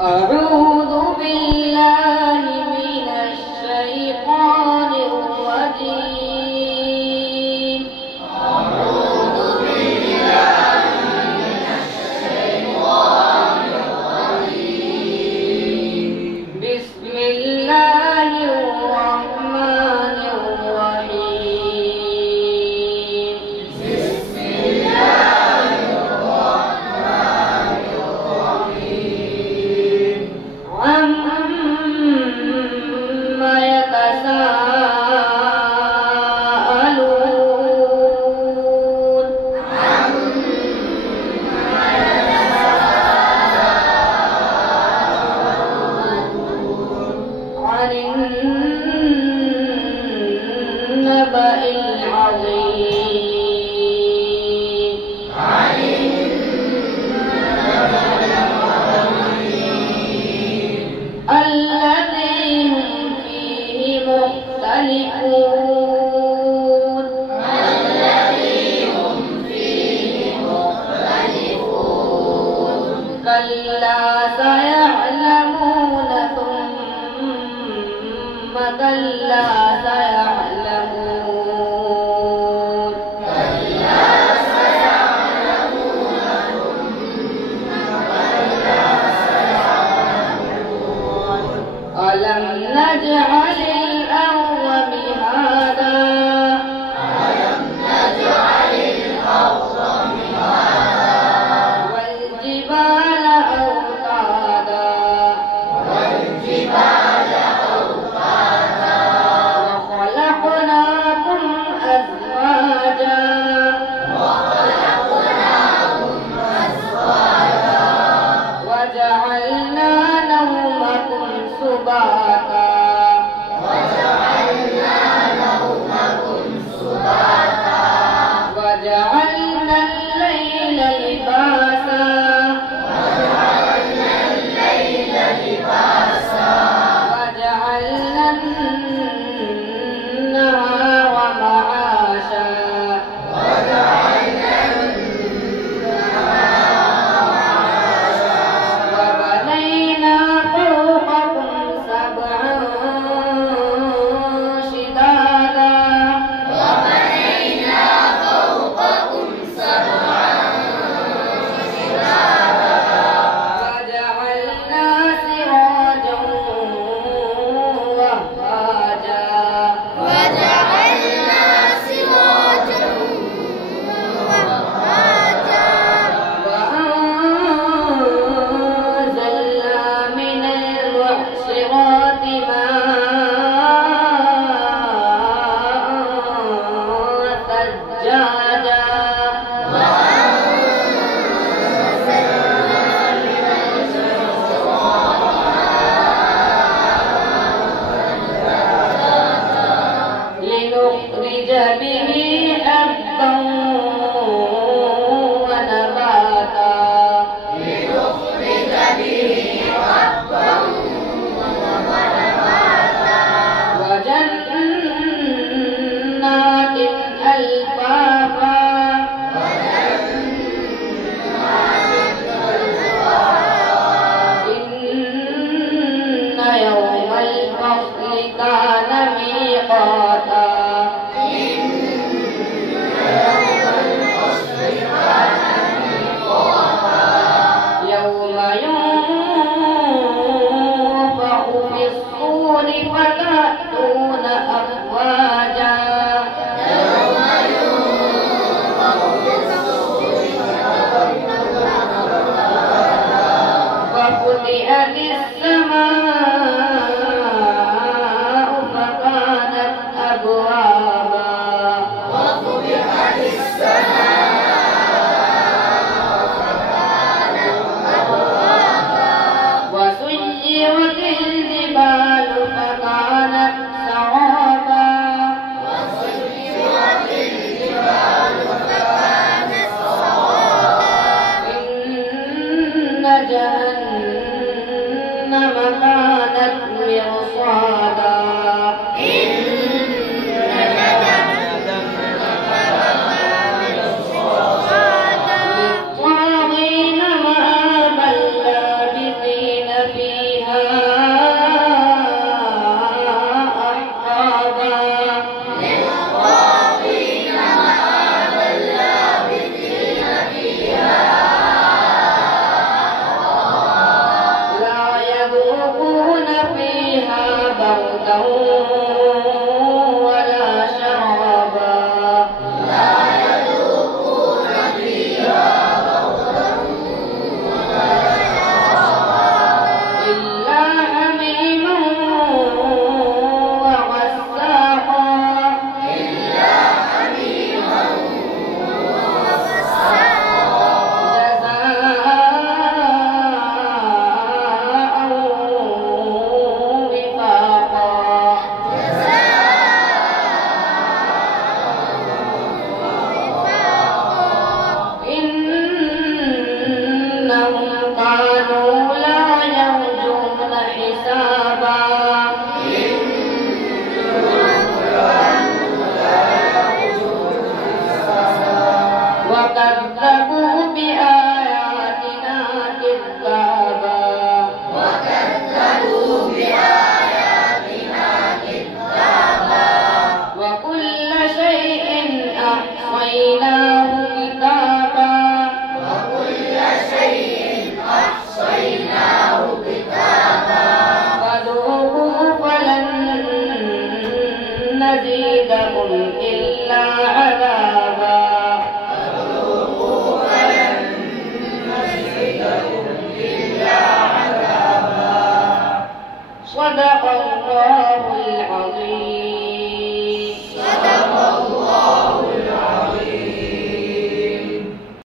أعوذ بالله من الشيطان الرجيم. أعوذ بالله من الشيطان الرجيم. بسم الله الرحمن الرحيم. بسم الله الرحمن الرحيم. عما يتساءلون. عن النبأ العظيم. عن الذي هم فيه مختلفون. كلا سيعلمون ثم كلا سيعلمون. ألم نجعل الأرض مهادا. والجبال أوتادا. وخلقناكم أزواجا. وجعلنا نومكم سباتا. وجعلنا الليل لباسا. وجعلنا النهار معاشا. وبنينا فوقكم سبعا شدادا. وجعلنا سراجا وهاجا. وأنزلنا من المعصرات ماء ثجاجا. لنخرج به حبا ونباتا. وجنات ألفافا. إن يوم الفصل كان ميقاتا. يوم ينفخ في الصور فتأتون أفواجا. وفتحت السماء فكانت أبوابا. وسيرت الجبال فكانت سرابا. إن جهنم